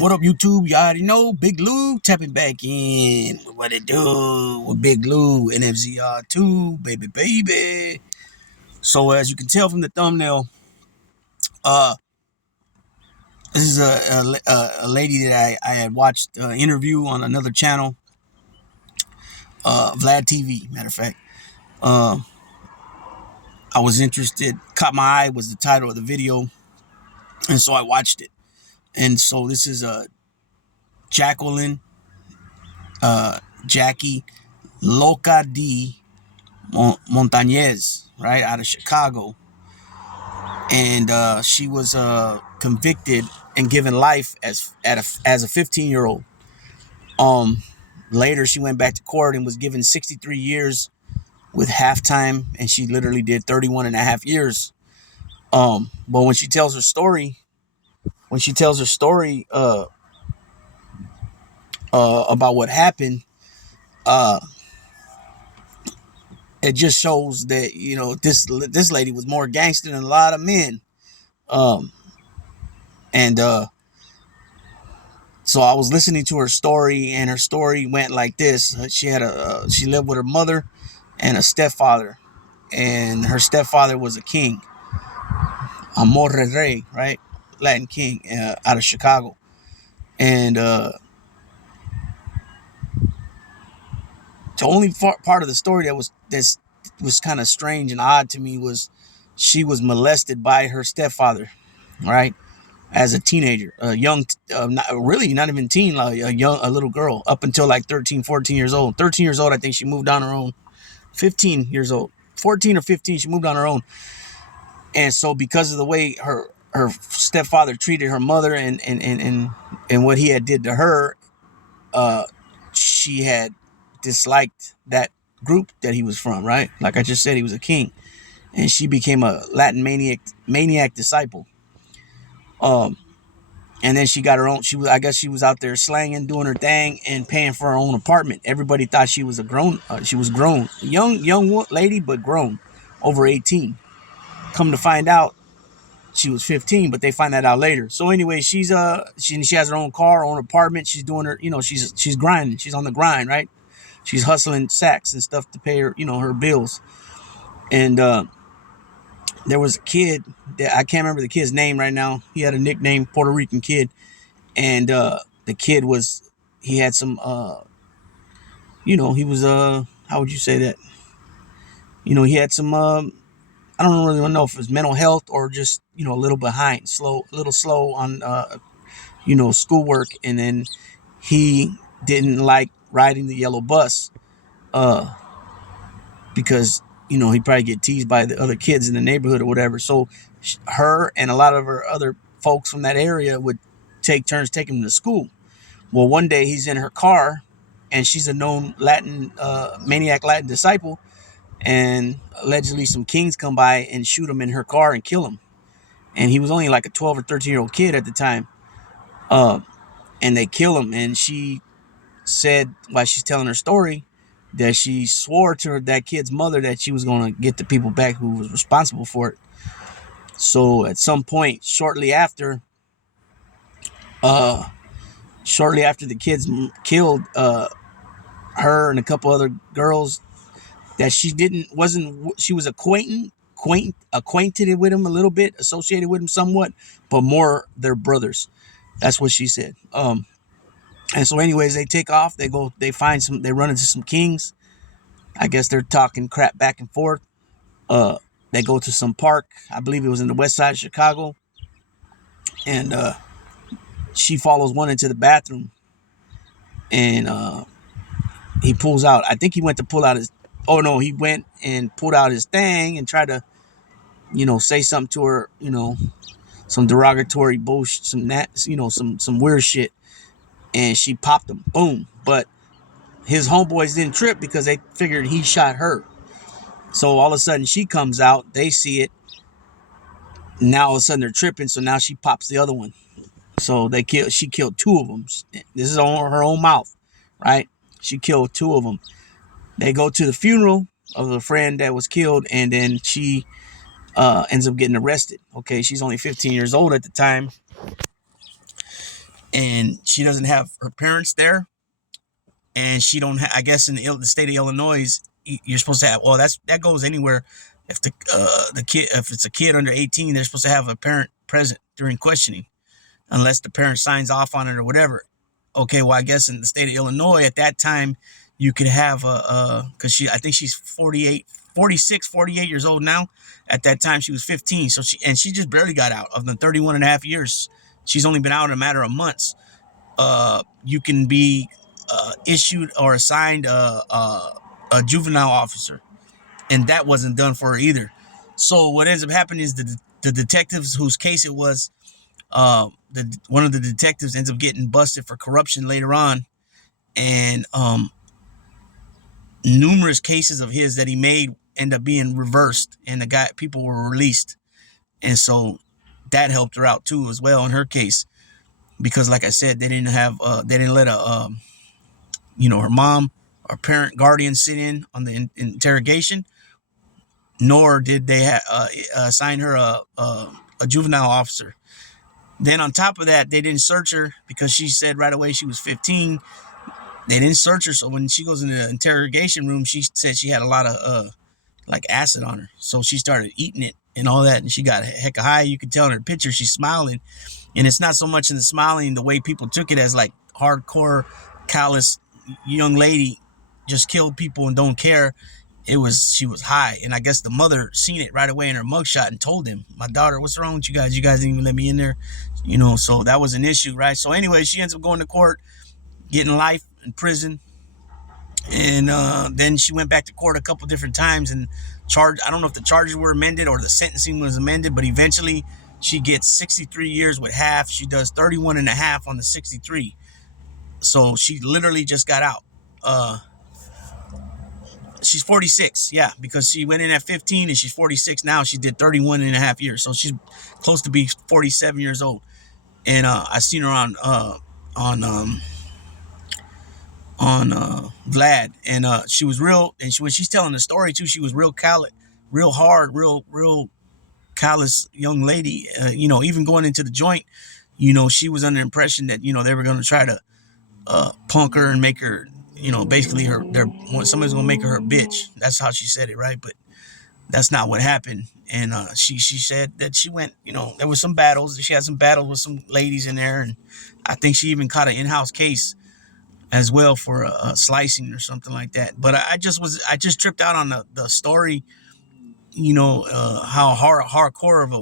What up, YouTube? You already know Big Lou tapping back in. What it do with Big Lou NFZR2, baby. So as you can tell from the thumbnail, uh, this is a lady that I had watched interview on another channel, Vlad TV. Matter of fact, uh, I was interested. Caught my eye was the title of the video, and so I watched it. And so this is Jacqueline, Jackie Loca D Montañez, right, out of Chicago. And she was convicted and given life as a 15-year-old. Later, she went back to court and was given 63 years with halftime, and she literally did 31 and a half years. But when she tells her story, about what happened, it just shows that this lady was more gangster than a lot of men. And So I was listening to her story, and her story went like this. She lived with her mother and a stepfather, and her stepfather was a king, Amor Rey, right, Latin king, out of Chicago. And the only part of the story that was kind of strange and odd to me was she was molested by her stepfather, right, as a teenager, a young, not even teen, like a little girl, up until like 13, 14 years old. 13 years old, I think she moved on her own. 15 years old, 14 or 15, she moved on her own. And so because of the way her stepfather treated her mother and what he had did to her, she had disliked that group that he was from, right? Like I just said, he was a king. And she became a Latin maniac disciple. And then she got her own. I guess she was out there slanging, doing her thing, and paying for her own apartment. Everybody thought she was she was grown, young lady, but grown, over 18. Come to find out, she was 15, but they find that out later. So anyway, she has her own car, her own apartment. She's doing her, she's grinding. She's on the grind, right? She's hustling sacks and stuff to pay her, her bills. And there was a kid that I can't remember the kid's name right now. He had a nickname, Puerto Rican kid. And the kid he had some, he was, how would you say that? He had some, I don't really know if it was mental health or just, a little behind, a little slow on, schoolwork. And then he didn't like riding the yellow bus because, he'd probably get teased by the other kids in the neighborhood or whatever. So her and a lot of her other folks from that area would take turns taking him to school. Well, one day he's in her car, and she's a known maniac Latin disciple, and allegedly some kings come by and shoot him in her car and kill him. And he was only like a 12 or 13-year-old kid at the time. And they kill him, and she said, while she's telling her story, that she swore to that kid's mother that she was going to get the people back who was responsible for it. So at some point, shortly after the kids killed her and a couple other girls that she was acquainted with him a little bit, associated with him somewhat, but more their brothers. That's what she said. And so anyways, they take off. They run into some kings. I guess they're talking crap back and forth. They go to some park. I believe it was in the west side of Chicago. And she follows one into the bathroom. And he pulls out. I think he went to pull out his... Oh, no, he went and pulled out his thing and tried to, say something to her, some derogatory bullshit, some weird shit. And she popped him. Boom. But his homeboys didn't trip because they figured he shot her. So all of a sudden she comes out. They see it. Now all of a sudden they're tripping. So now she pops the other one. So she killed two of them. This is on her own mouth, right? She killed two of them. They go to the funeral of the friend that was killed, and then she ends up getting arrested. Okay, she's only 15 years old at the time. and she doesn't have her parents there, and she don't. I guess in the state of Illinois, you're supposed to have. Well, that goes anywhere. If the kid, if it's a kid under 18, they're supposed to have a parent present during questioning, unless the parent signs off on it or whatever. Okay, well, I guess in the state of Illinois at that time, you could have because I think she's 48, 46, 48 years old now. At that time, she was 15. So she just barely got out of the 31 and a half years. She's only been out in a matter of months. You can be issued or assigned a juvenile officer, and that wasn't done for her either. So what ends up happening is the detectives whose case it was, one of the detectives ends up getting busted for corruption later on, and numerous cases of his that he made end up being reversed, and people were released, and so that helped her out too as well in her case, because like I said, they didn't let her mom or parent guardian sit in on the interrogation, nor did they assign her a juvenile officer. Then on top of that, they didn't search her because she said right away she was 15. They didn't search her, so when she goes in the interrogation room, she said she had a lot of like acid on her. So she started eating it and all that, and she got a heck of high. You could tell in her picture she's smiling, and it's not so much in the smiling the way people took it as like hardcore, callous young lady just killed people and don't care. She was high, and I guess the mother seen it right away in her mugshot and told him, "My daughter, what's wrong with you guys? You guys didn't even let me in there." So that was an issue, right? So anyway, she ends up going to court, getting life in prison, and then she went back to court a couple different times and charged. I don't know if the charges were amended or the sentencing was amended, but eventually she gets 63 years with half. She does 31 and a half on the 63. So she literally just got out. She's 46, yeah, because she went in at 15 and she's 46 now. She did 31 and a half years, so she's close to be 47 years old. And I seen her on Vlad, and she was real. And when she's telling the story too, she was real callous, real hard, real callous young lady. Even going into the joint, she was under the impression that they were going to try to punk her and make her, basically somebody's gonna make her bitch. That's how she said it, right? But that's not what happened. And she said that she went, there was some battles. She had some battles with some ladies in there, and I think she even caught an in-house case as well for slicing or something like that. But I just tripped out on the story, how hardcore of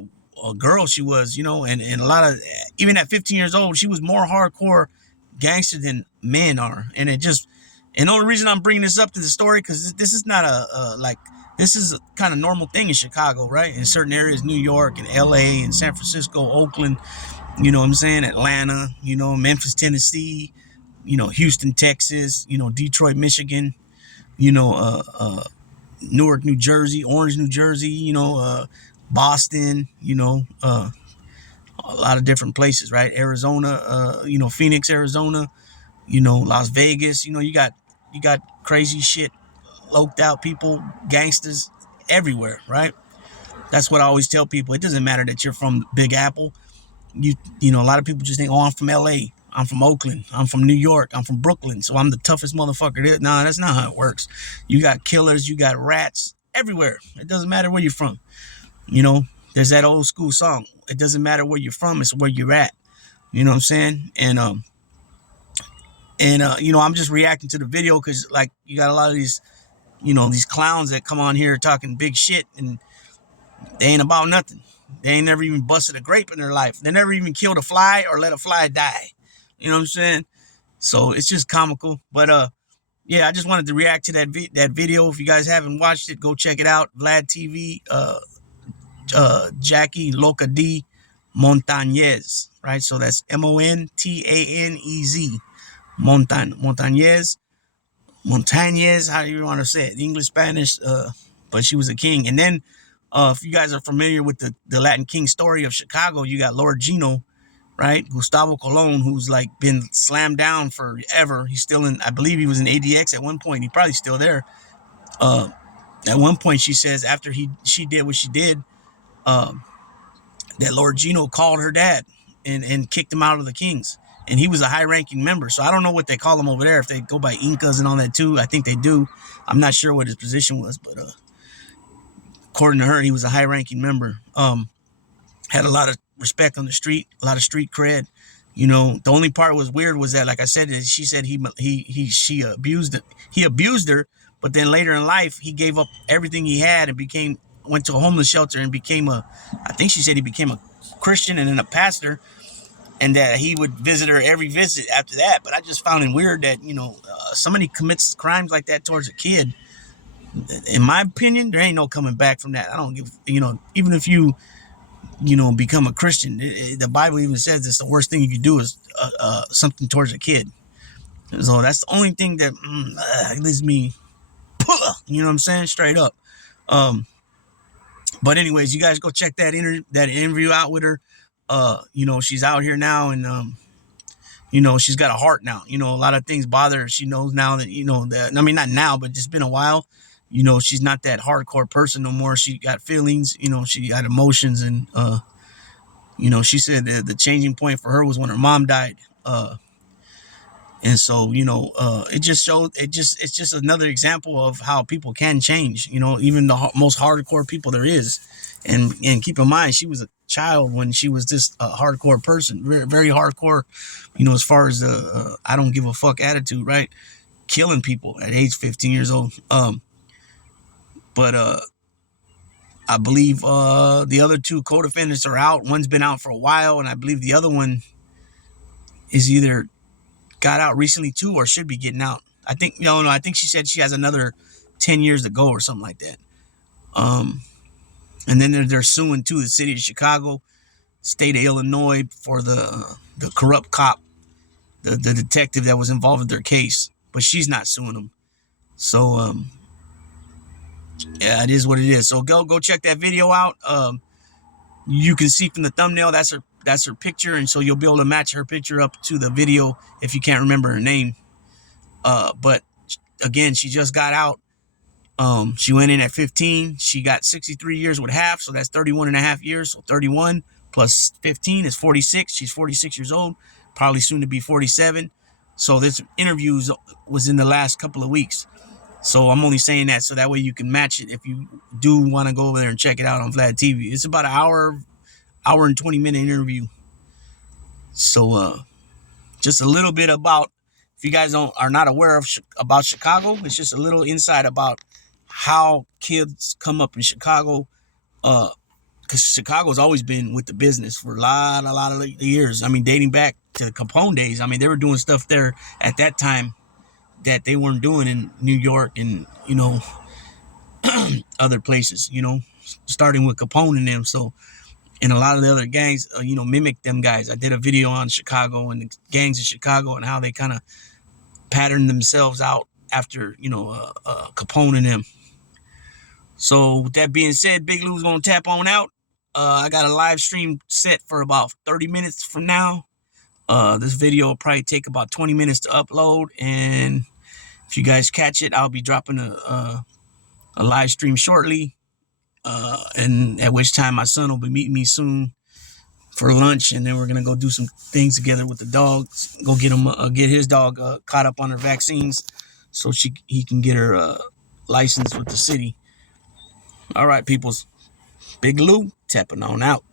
a girl she was, and a lot of, even at 15 years old, she was more hardcore gangster than men are. And the only reason I'm bringing this up to the story, because this is not this is a kind of normal thing in Chicago, right? In certain areas, New York and LA and San Francisco, Oakland, you know what I'm saying? Atlanta, Memphis, Tennessee, Houston, Texas, Detroit, Michigan, Newark, New Jersey, Orange, New Jersey, Boston, a lot of different places, right? Arizona, Phoenix, Arizona, Las Vegas, you got crazy shit, loped out people, gangsters everywhere, right? That's what I always tell people. It doesn't matter that you're from Big Apple. A lot of people just think, oh, I'm from LA, I'm from Oakland, I'm from New York, I'm from Brooklyn, so I'm the toughest motherfucker there. Nah, that's not how it works. You got killers, you got rats everywhere. It doesn't matter where you're from. There's that old school song. It doesn't matter where you're from, it's where you're at. You know what I'm saying? And I'm just reacting to the video because, like, you got a lot of these, these clowns that come on here talking big shit, and they ain't about nothing. They ain't never even busted a grape in their life. They never even killed a fly or let a fly die. You know what I'm saying? So it's just comical. But yeah, I just wanted to react to that video. If you guys haven't watched it, go check it out. Vlad TV, Jackie Loca D Montañez, right? So that's Montanez. Montañez, how do you want to say it? English, Spanish, but she was a king. And then if you guys are familiar with the Latin King story of Chicago, you got Lord Gino, right? Gustavo Colon, who's like been slammed down forever. He's still I believe he was in ADX at one point. He's probably still there. At one point, she says after she did what she did, that Lord Gino called her dad and kicked him out of the Kings. and he was a high-ranking member. So I don't know what they call him over there, if they go by Incas and all that too. I think they do. I'm not sure what his position was, but according to her, he was a high-ranking member. Had a lot of respect on the street, a lot of street cred. You know, the only part was weird was that, like I said, she said she abused her, but then later in life he gave up everything he had and went to a homeless shelter and I think she said he became a Christian and then a pastor, and that he would visit her every visit after that. But I just found it weird that, somebody commits crimes like that towards a kid. In my opinion, there ain't no coming back from that. I don't give, even if you become a Christian, the Bible even says it's the worst thing you could do is something towards a kid. So that's the only thing that leaves me, you know what I'm saying, straight up. But anyways, you guys go check that interview out with her. She's out here now, and she's got a heart now. A lot of things bother her. She knows now that, I mean, not now, but just been a while. She's not that hardcore person no more. She got feelings, she got emotions, and she said that the changing point for her was when her mom died. And so, it just showed, it's just another example of how people can change, even the most hardcore people there is. And keep in mind, she was a child when she was just a hardcore person, very, very hardcore, as far as the I don't give a fuck attitude, right? Killing people at age 15 years old. But I believe the other two co-defendants are out. One's been out for a while, and I believe the other one is either got out recently too, or should be getting out. I think, I think she said she has another 10 years to go or something like that. And then they're suing too, the city of Chicago, state of Illinois, for the corrupt cop, the detective that was involved with their case. But she's not suing them. So, yeah, it is what it is. So go check that video out. You can see from the thumbnail, that's her picture, and so you'll be able to match her picture up to the video if you can't remember her name. But again, she just got out. She went in at 15. She got 63 years with half, so that's 31 and a half years. So 31 plus 15 is 46. She's 46 years old, probably soon to be 47. So this interview was in the last couple of weeks. So I'm only saying that so that way you can match it if you do want to go over there and check it out on Vlad TV. It's about an hour and 20-minute interview. So just a little bit about, if you guys are not aware about Chicago, it's just a little insight about how kids come up in Chicago. Because Chicago's always been with the business for a lot of years. I mean, dating back to the Capone days. I mean, they were doing stuff there at that time that they weren't doing in New York and, other places, starting with Capone and them. So, and a lot of the other gangs, mimic them guys. I did a video on Chicago and the gangs in Chicago and how they kind of patterned themselves out after, Capone and them. So with that being said, Big Lou's going to tap on out. I got a live stream set for about 30 minutes from now. This video will probably take about 20 minutes to upload, and if you guys catch it, I'll be dropping a live stream shortly, and at which time my son will be meeting me soon for lunch, and then we're gonna go do some things together with the dogs. Go get his dog caught up on her vaccines, so he can get her license with the city. All right, peoples. Big Lou tapping on out.